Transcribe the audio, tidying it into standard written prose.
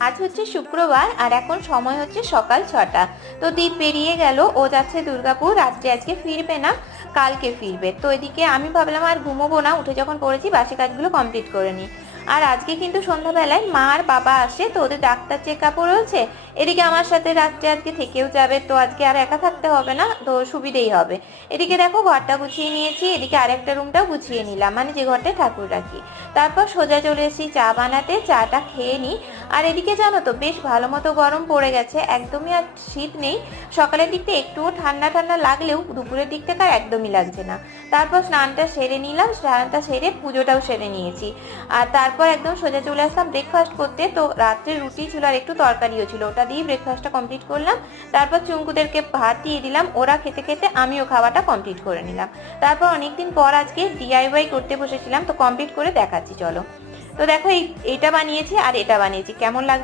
আজ হচ্ছে শুক্রবার আর এখন সময় হচ্ছে সকাল 6টা। তো দীপ বেরিয়ে গেল, ও যাচ্ছে দুর্গাপুর, রাত্রে আজকে ফিরবে না, কালকে ফিরবে। তো এদিকে আমি ভাবলাম আর ঘুমোবো না, উঠে যখন পড়েছি বাসি কাজগুলো কমপ্লিট করে নিই। আর আজকে কিন্তু সন্ধ্যাবেলায় মা আর বাবা আসে, তো ওদের ডাক্তার চেক আপও রয়েছে। এদিকে আমার সাথে রাত্রে আজকে থেকেও যাবে, তো আজকে আর একা থাকতে হবে না, তো সুবিধেই হবে। এদিকে দেখো ঘরটা গুছিয়ে নিয়েছি, এদিকে আরেকটা রুমটাও গুছিয়ে নিলাম, মানে যে ঘরটায় ঠাকুর রাখি। তারপর সোজা চলে এসেছি চা বানাতে, চাটা খেয়ে নিই। আর এদিকে জানো তো বেশ ভালো মতো গরম পড়ে গেছে, একদমই আর শীত নেই। সকালের দিকটা একটুও ঠান্ডা ঠান্ডা লাগলেও দুপুরের দিক থেকে আর একদমই লাগছে না। তারপর স্নানটা সেরে নিলাম, স্নানটা সেরে পুজোটাও সেরে নিয়েছি। আর তারপর একদম সোজা চলে আসলাম ব্রেকফাস্ট করতে। তো রাত্রে রুটি ছিল আর একটু তরকারিও ছিল, ওটা দিয়ে ব্রেকফাস্টটা কমপ্লিট করলাম। তারপর চুঙ্কুদেরকে ভাত দিয়ে দিলাম, ওরা খেতে খেতে আমিও খাওয়াটা কমপ্লিট করে নিলাম। তারপর অনেকদিন পর আজকে ডিআইওয়াই করতে বসেছিলাম, তো কমপ্লিট করে দেখাচ্ছি চলো। তো দেখো এইটা বানিয়েছি আর এটা বানিয়েছি, কেমন লাগছে